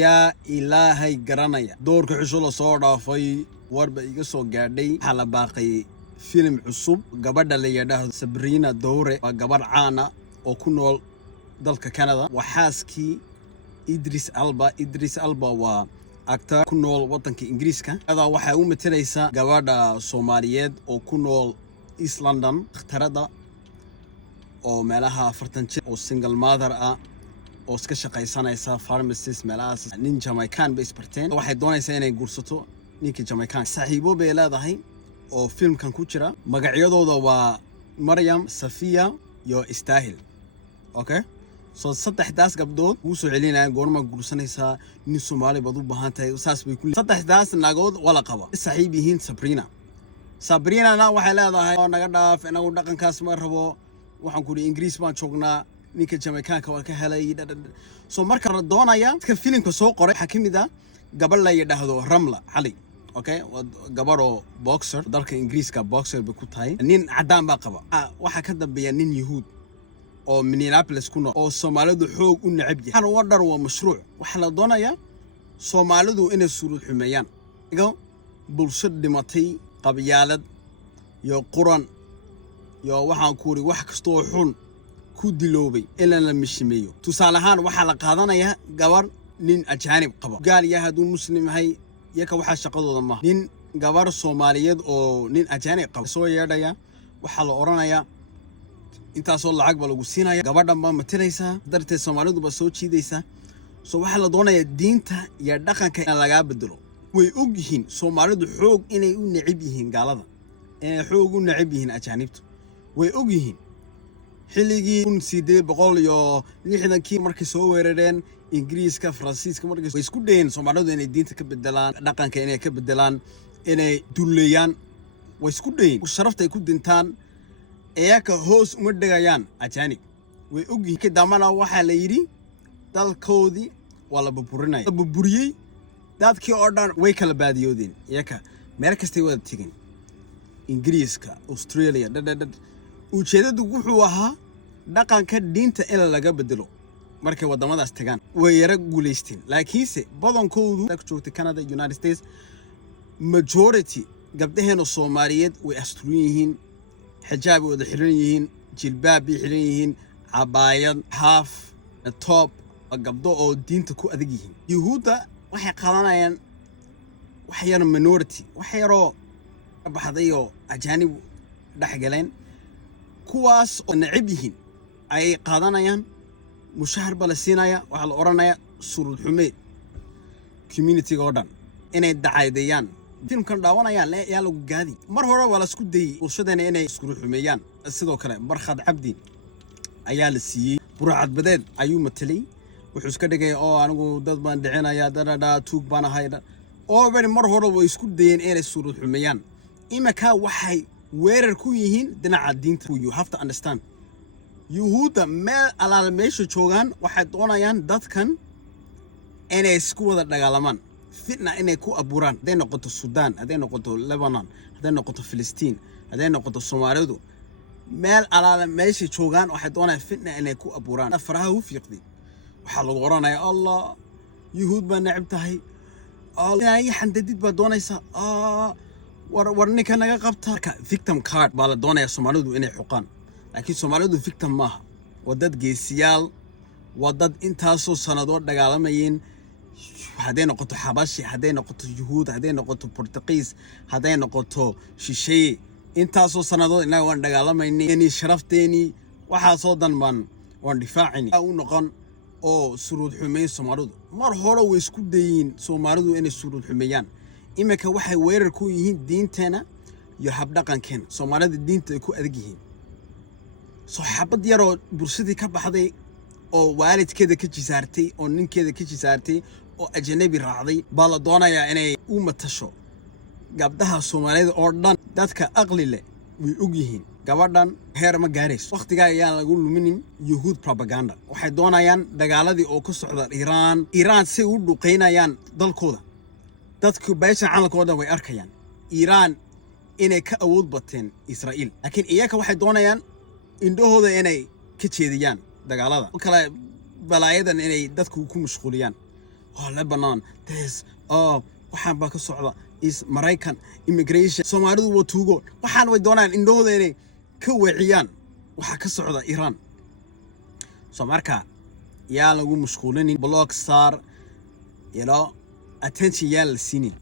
yaa ilaahay garanaya doorka cusub la soo dhaafay warba iga soo gaadhay waxa la baaqay filim cusub gabadha la yiraahdo Sabrina Dowre waa gabar caana oo ku nool dalka Canada waxaaskii Idris Elba waa actor ku nool wadanka Ingiriiska waxa uu matalaysaa gabadha Soomaaliyeed oo ku nool East London dhakhtarada oo meelaha 40 oo single mother ah oo iska shaqaysanaysa pharmacist meelahaas nin Jamaican bay isbarteen waxay doonaysaa inay guursato ninka Jamaican saaxiibo bay leedahay oo filmkan ku jira magacyadooda waa Maryam Safiya iyo Istahil okay so saddexdaas gabdhood uu soo celinayaan goorma guursanaysa nin Soomaali bad u baahan tahay saas bay ku saddexdaas nagood wala qaba saaxiib yihiin Sabrina na waxay leedahay oo naga dhaaf inagu dhaqankaas ma rabo waxaan ku Ingiriis baan joognaa ninka Jamaican ka ka helay so marka la doonaya ka filimka soo qoray xakimida gabadh la yiraahdo Ramla Ali okay gabadh oo boxer dalka Ingiriiska boxer bay ku tahay nin cadaan baa qaba waxa ka dambeeya nin Yahuud oo Minneapolis ku nool oo Soomaalidu xoog u nacab yahay waxaan wadar waa mashruuc waxa la doonaya Soomaalidu inay suurad xumeeyaan igo bulshada dhimatay qabyaalad iyo quran iyo waxaan ku ri wax kasto xun ku diloobay ilaa la mishimeeyo tusaalahaan waxa la qaadanaya gabar nin ajaanib qaba gaal yahay muslim yahay yaka waxa shaqadooda ma nin gabar Soomaaliyeed oo nin ajaanib qaba soo yeedhaya waxa la oranaya intaas oo lacag ba lagu siinaya gabadhan ba matalaysa darteed Soomaalidu ba soo jiidaysa so waxa la doonaya diinta iyo dhaqanka in laga bedelo way og yihiin Soomaalidu xoog inay u necib yihiin gaalada inay xoog u necib yihiin ajaanibtu way og yihiin xilligii 1860 markii soo weerareen Ingiriiska Faransiiska markii way isku dayeen Soomaalidu inay diinta ka bedelaan dhaqanka inay ka bedelaan inay duleeyaan way isku dayeen sharafta ay ku dintaan eeyaka hoos uma dhigayaan ajaanib way og yihiin kadamana waxa la yiri dalkoodii waa la burburiyay dadkii oo dhan way kala baadiyoodeen eeyaka meel kasta wada tigin Ingiriiska Australia ujeedadu wuxuu ahaa dhaqanka diinta in laga bedelo markay wadamadaas tagaan way yara guuleysteen laakiinse badankoodu ka joogtay Canada United States majority gabdhaheena Soomaaliyeed way asturan yihiin xijaab wada xiran yihiin jilbaab xiran yihiin cabaayad half top gabdho oo diinta ku adag yihiin Yahuuda waxay qaadanayaan wax yar minority wax yaro baxday oo ajaanib dhaxgaleen kuwaas oo nacib yihiin ay qaadanayaan mushahar bala siinaya waxa la oranaya surud xumeed community oo dhan inay dacaydayaan filmkan daawanayaan yaa lagu gaadi mar hore wala isku dayay bulshadana inay isku xumeeyaan sidoo kale Barkhad Cabdi ayaa la siiyay burcad badeed ayuu matalay wuxuu iska dhigay oo anigu dad baan dhicinaya dadada tuug baan ahayda oo bari mar hore way isku dayeen inay surud xumeeyaan imaka waxay weerar ku yihiin dhinaca diinta you have to understand Yahuuda meel alaal meesha joogan waxay doonayaan dadkan inay isku wada dagaalamaan fitna inay ku abuuraan haday noqoto Sudan haday noqoto Lebanon haday noqoto Palestine haday noqoto Soomaalidu meel alaal meesha joogan waxay doonayaan fitna inay ku abuuraan faraha u fiiqday waxa lagu oranaya Allah Yahuud ba nacib tahay Allah ay xandadid ba doonaysa warninka naga qabta victim card baa la doonaya Soomaalidu inay xuqaan laakiin Soomaalidu victim maaha wadad geesiyaal wadad intaasoo sanadood dagaalamayeen haday noqoto Xabashi haday noqoto Yahuud haday noqoto Portuguese haday noqoto Shisheeye intaasoo sanadood inaga waan dagaalamayeen sharafteeni waxa soo danban waan difaacini u noqon oo surud xumeey Soomaalidu mar hore way isku dayeen Soomaalidu inay surud xumeeyaan imika waxay weerar ku yihiin diinteena iyo hab dhaqankeena Soomaalida diinta ay ku adag yihiin soo xabad yar oo bulshadii ka baxday oo waalidkeeda ka jisaartay oo ninkeeda ka jisaartay oo ajnabi raacday baa la doonayaa inay u matasho gabdhaha Soomaalida oo dhan dadka aqli leh way og yihiin gabadhan heer ma gaarayso waqtiga ayaan lagu luminin Yahuud propaganda waxay doonayaan dagaaladii oo ka socda Iran si u dhuqeynayaan dalkooda dadku beesha caalamkooda way arkayaan Iran inay ka awood bateen Israa'iil laakiin iyaga waxay doonayaan indhahooda inay ka jeediyaan dagaalada kala balaayadan inay dadku ku mashquuliyaan Lebanon this waxaan baa ka socda is Maraykan immigration Soomaalidu waa tuugo waxaan way doonaan indhahooda inay ka weeciyaan waxa ka socda Iran soo marka yaa lagu mashquulin block star attention yaa la siinin